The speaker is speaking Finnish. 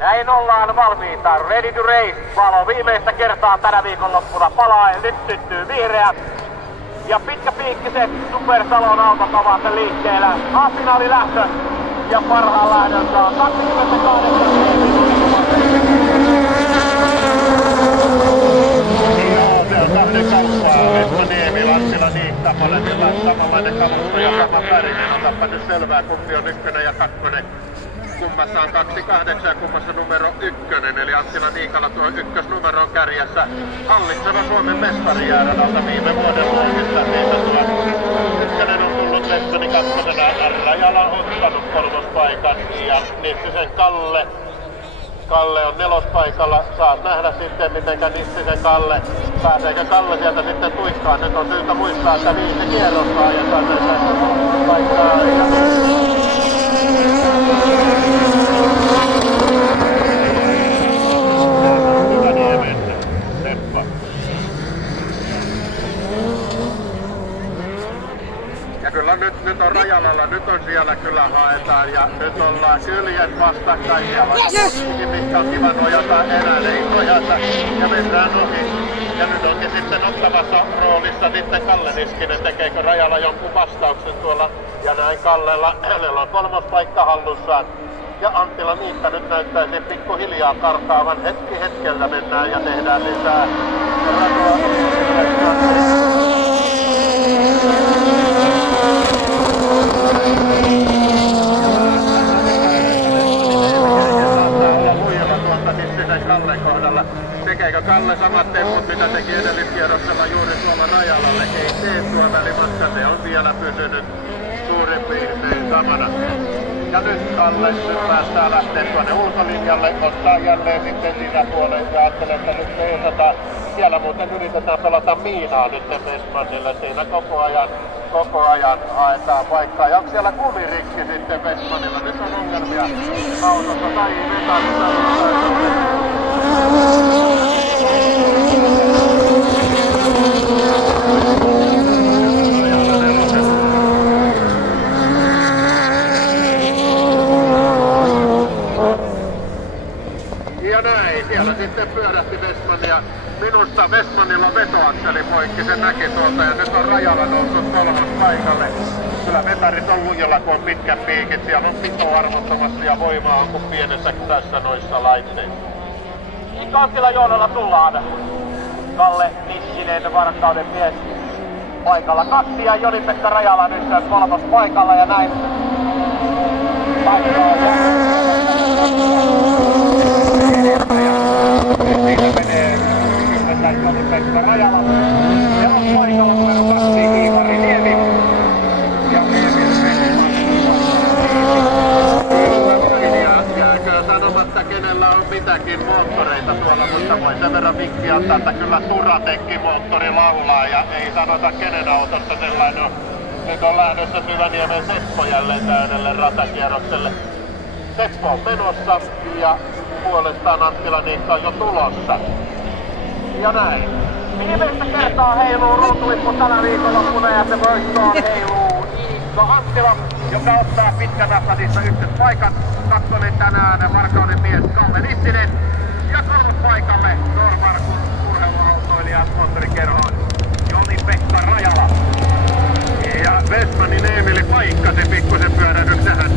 Näin ollaan valmiita. Ready to race. Valo viimeistä kertaa tänä viikonloppuna palaa ja nyt syttyy vihreät. Ja pitkäpiikkiset Supersalon autot ovat liikkeellä. A-finaali lähtö. Ja parhaan lähdön saa 28 kahden kauppaa, Vesma Niemi, Lanssila Niikka, molemmilla samanlainen kalusto ja sama värinen. Otapa nyt selvää, kumpi on ykkönen ja kakkonen. Kummassa on 28 ja kummassa numero 1, eli Anttila Niikalla tuo ykkösnumero on kärjessä hallitseva Suomen mestari jääradalta viime vuoden vuodesta. Niitä tuo ykkönen on tullut Vessani kakkosena, Rajala ottanut kolmospaikan ja Nissisen Kalle on nelospaikalla. Saat nähdä sitten, mitenkä Nissisen Kalle, pääseekö Kalle sieltä sitten tuikkaan. Nyt on syytä muistaa, että 5 kierrosta ajetaan näitä paikkaa. Ja kyllä nyt on Rajalalla, nyt on siellä kyllä haetaan ja nyt ollaan kyljet vastakkain ja mikä on kiva nojata enää, ei nojata ja mennään ohi. Ja nyt onkin sitten ottamassa roolissa sitten Kalle Niskinen, tekeekö Rajala jonkun vastauksen tuolla ja näin Kallella, hänellä on kolmospaikka hallussaan. Ja Anttila Niikka nyt näyttäisi pikkuhiljaa karkaavan, hetki hetkeltä mennään ja tehdään lisää. Kallen kohdalla. Tekeekö Kalle samat temput, mitä teki edelliskierroksella juuri tuolla Rajalalle? Ei tee tuo välimatka, se on vielä pysynyt suurin piirtein samana. Ja nyt Kalle nyt päästää lähteä tuonne ulkolinjalle, ottaa jälleen sitten sisäpuolen ja ajattelee, että nyt seisotaan. Siellä muuten yritetään pelata miinaa nyt Westmanille, siinä koko ajan haetaan paikkaa. Ja onko siellä kumirikki sitten Westmanilla? Nyt on ongelmia autossa tai metallissa. Ja näin, siellä sitten pyörähti Westman ja minusta Westmanilla on vetoakseli poikki, sen näki tuolta ja nyt on Rajala noussut kolmospaikalle. Kyllä vetarit on lujilla, kun on pitkät piikit, siellä on pito arvottomasti ja voimaa on kuin pienessä tässä noissa laitteissa. Anttila johdolla tullaan. Kalle Nissinen, Varkauden mies, paikalla 2 ja Joni-Pekka Rajala nyt kolmospaikalla ja näin. Siinä menee Joni-Pekka Rajala. Nelospaikalla numero 2 Iivari Niemi. Ja jääkö sanomatta, kenellä on mitäkin moottoreita tuolla, mutta voi sen verran vinkkiä antaa, että kyllä Turatekki-moottori laulaa ja ei sanota kenen autossa sellainen on. Nyt on lähdössä Syväniemen Seppo jälleen täydelle ratakierrokselle. Seppo on menossa ja puolestaan Anttila Niikka on jo tulossa. Ja näin. Viimeistä kertaa heiluu ruutulippu tänä viikonloppuna ja se voittoon heiluu Iikka Anttila, joka ottaa pitkän Atlanissa ykköspaikan. Kakkonen tänään Varkauden mies Kalle Nissinen ja kolmospaikalle Normarkun urheiluautoilija moottorikerhoon Joni-Pekka Rajala. Ja Westmanin Emeli paikkasi pikkusen pyörähdyksen.